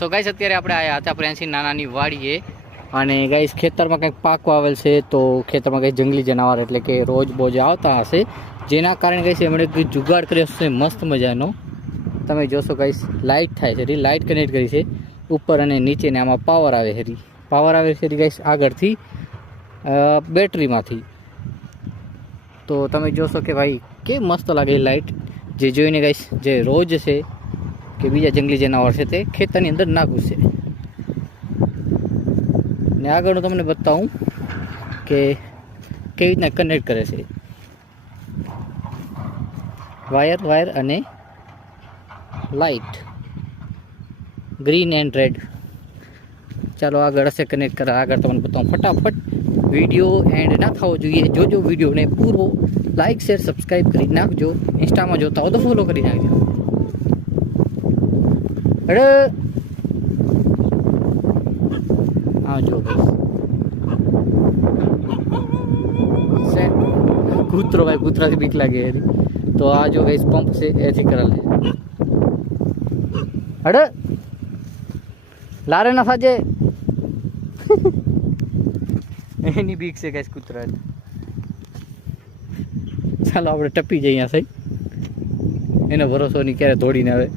So guys અત્યારે આપણે આવ્યા હતા પ્રેન્સી નાનાની વાડીએ અને ગાઈસ ખેતરમાં કંઈક પાક વાવેલ છે તો ખેતરમાં કંઈક જંગલી જનાવર એટલે કે રોજ બોજ આવતા હશે જેના કારણે ગાઈસ એમણે કંઈક જુગાડ કર્યો છે મસ્ત મજાનો. તમે જોશો ગાઈસ લાઇટ થાય છે, લાઇટ કનેક્ટ કરી છે ઉપર અને નીચે ને આમાં પાવર આવે છે. પાવર આવે છે ગાઈસ આગળથી બેટરીમાંથી. તો તમે જોશો કે ભાઈ કે મસ્ત લાગે લાઇટ જે જોઈને ગાઈસ જે રોજ છે કે બીજા જંગલી જનાવર છે તે ખેતરની અંદર ના ઘૂસે. ને આગળ હું તમને બતાવું કે કેવી રીતના કનેક્ટ કરે છે વાયર અને લાઇટ ગ્રીન એન્ડ રેડ. ચાલો આગળ હશે કનેક્ટ કરે, આગળ તમને બતાવું ફટાફટ. વિડીયો એન્ડ ના થવો જોઈએ, જોજો વિડીયોને પૂરો, લાઇક શેર સબસ્ક્રાઈબ કરી નાખજો. ઇન્સ્ટામાં જોતા હો તો ફોલો કરી નાખજો. અરે આવજો કૂતરો ભાઈ, કૂતરાથી બીક લાગે એરી. તો આ જો ગાઈસ પંપ છે એથી કરેલ છે. અરે લારે ના સાજે એની બીક છે ગાઈસ કૂતરા. ચાલો આપણે ટપી જઈએ અહીંયા સહી, એનો ભરોસો નહીં ક્યારે દોડીને આવે.